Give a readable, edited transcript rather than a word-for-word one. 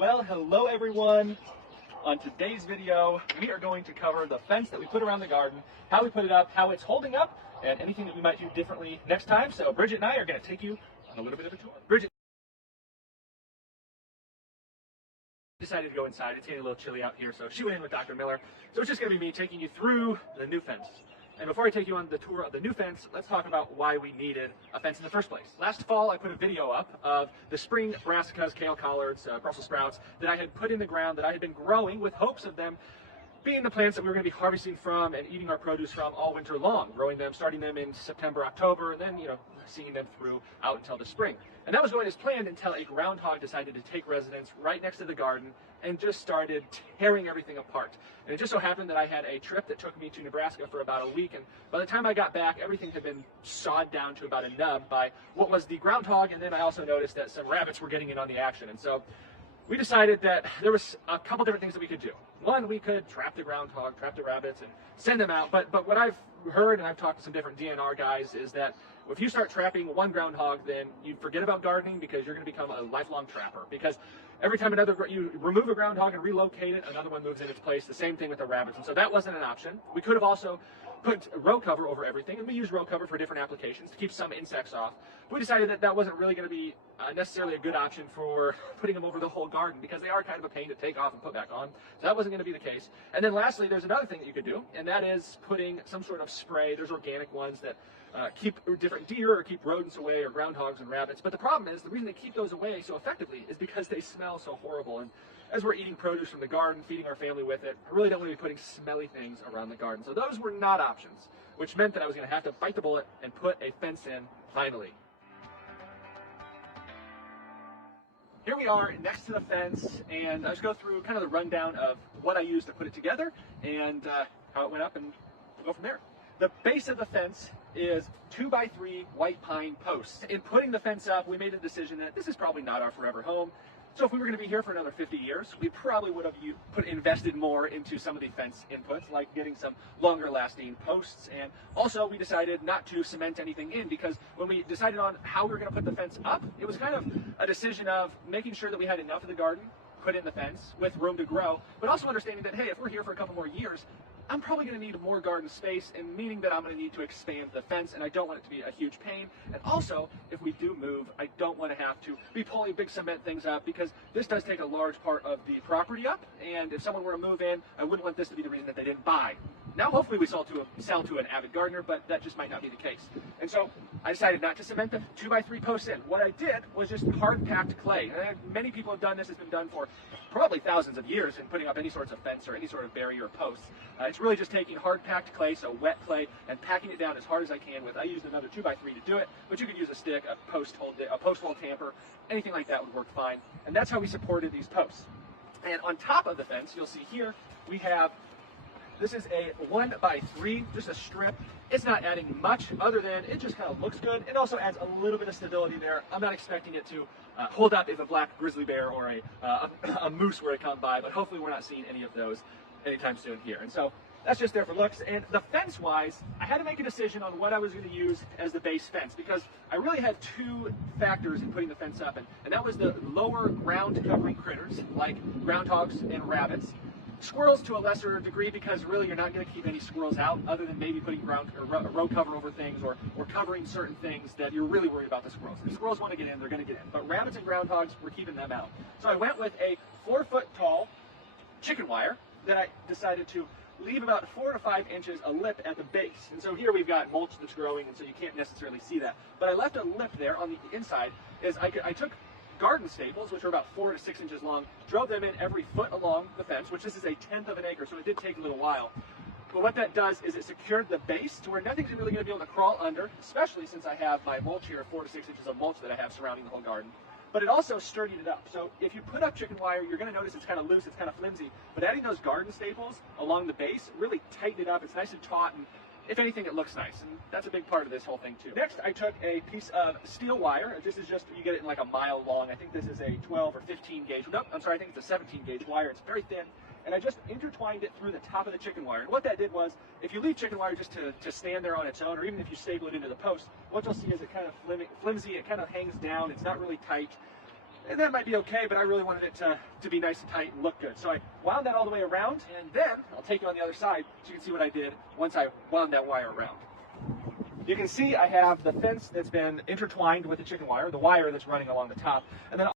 Well, hello everyone. On today's video, we are going to cover the fence that we put around the garden, how we put it up, how it's holding up, and anything that we might do differently next time. So Bridget and I are going to take you on a little bit of a tour. Bridget decided to go inside. It's getting a little chilly out here, so she went in with Dr. Miller. So it's just going to be me taking you through the new fence. And before I take you on the tour of the new fence, let's talk about why we needed a fence in the first place. Last fall, I put a video up of the spring brassicas, kale collards, Brussels sprouts that I had put in the ground, that I had been growing with hopes of them being the plants that we were going to be harvesting from and eating our produce from all winter long, growing them, starting them in September, October, and then, seeing them through out until the spring. And that was going as planned until a groundhog decided to take residence right next to the garden and just started tearing everything apart. And it just so happened that I had a trip that took me to Nebraska for about a week, and by the time I got back, everything had been sawed down to about a nub by what was the groundhog, and then I also noticed that some rabbits were getting in on the action. And so we decided that there was a couple different things that we could do. One, we could trap the groundhog, trap the rabbits, and send them out. But what I've heard, and I've talked to some different DNR guys, is that if you start trapping one groundhog, then you forget about gardening because you're going to become a lifelong trapper. Because every time you remove a groundhog and relocate it, another one moves in its place. The same thing with the rabbits. And so that wasn't an option. We could have also put row cover over everything, and we use row cover for different applications to keep some insects off. But we decided that that wasn't really going to be necessarily a good option for putting them over the whole garden because they are kind of a pain to take off and put back on. So that wasn't going to be the case. And then lastly, there's another thing that you could do, and that is putting some sort of spray. There's organic ones that keep different deer or keep rodents away, or groundhogs and rabbits. But the problem is, the reason they keep those away so effectively is because they smell so horrible. And as we're eating produce from the garden, feeding our family with it, I really don't want to be putting smelly things around the garden. So those were not options, which meant that I was going to have to bite the bullet and put a fence in finally. Here we are next to the fence, and I'll just go through kind of the rundown of what I used to put it together and how it went up, and we'll go from there. The base of the fence is 2x3 white pine posts. In putting the fence up, we made a decision that this is probably not our forever home. So if we were going to be here for another 50 years, we probably would have invested more into some of the fence inputs, like getting some longer lasting posts. And also we decided not to cement anything in, because when we decided on how we were going to put the fence up, it was kind of a decision of making sure that we had enough of the garden put in the fence with room to grow, but also understanding that, hey, if we're here for a couple more years, I'm probably going to need more garden space, and meaning that I'm going to need to expand the fence, and I don't want it to be a huge pain. And also, if we do move, I don't want to have to be pulling big cement things up, because this does take a large part of the property up, and if someone were to move in, I wouldn't want this to be the reason that they didn't buy. Now, hopefully we sell to an avid gardener, but that just might not be the case. And so I decided not to cement the 2x3 posts in. What I did was just hard-packed clay. And many people have done this. It's been done for probably thousands of years in putting up any sorts of fence or any sort of barrier or posts. It's really just taking hard-packed clay, so wet clay, and packing it down as hard as I can with. I used another 2x3 to do it, but you could use a stick, a post hole tamper, anything like that would work fine. And that's how we supported these posts. And on top of the fence, you'll see here, we have, this is a 1x3, just a strip. It's not adding much other than it just kind of looks good. It also adds a little bit of stability there. I'm not expecting it to hold up if a black grizzly bear or a moose were to come by, but hopefully we're not seeing any of those anytime soon here. And so that's just there for looks. And the fence-wise, I had to make a decision on what I was going to use as the base fence, because I really had two factors in putting the fence up, and that was the lower ground covering critters like groundhogs and rabbits. Squirrels to a lesser degree, because really you're not going to keep any squirrels out other than maybe putting row cover over things or covering certain things that you're really worried about the squirrels. If squirrels want to get in, they're going to get in. But rabbits and groundhogs, we're keeping them out. So I went with a 4-foot tall chicken wire that I decided to leave about 4 to 5 inches a lip at the base. And so here we've got mulch that's growing, and so you can't necessarily see that. But I left a lip there on the inside. I took garden staples, which are about 4 to 6 inches long, drove them in every foot along the fence, which this is a 1/10 of an acre, so it did take a little while. But what that does is it secured the base to where nothing's really going to be able to crawl under, especially since I have my mulch here, 4 to 6 inches of mulch that I have surrounding the whole garden. But it also sturdied it up. So if you put up chicken wire, you're going to notice it's kind of loose, it's kind of flimsy. But adding those garden staples along the base really tightened it up. It's nice and taut, and if anything, it looks nice. And that's a big part of this whole thing too. Next, I took a piece of steel wire. This is just, you get it in like a mile long. I think this is a 12 or 15 gauge. Nope, I'm sorry, I think it's a 17 gauge wire. It's very thin. And I just intertwined it through the top of the chicken wire. And what that did was, if you leave chicken wire just to stand there on its own, or even if you staple it into the post, what you'll see is it kind of flimsy, it kind of hangs down, it's not really tight. and that might be okay, but I really wanted it to be nice and tight and look good. So I wound that all the way around, and then I'll take you on the other side so you can see what I did once I wound that wire around. You can see I have the fence that's been intertwined with the chicken wire, the wire that's running along the top, and then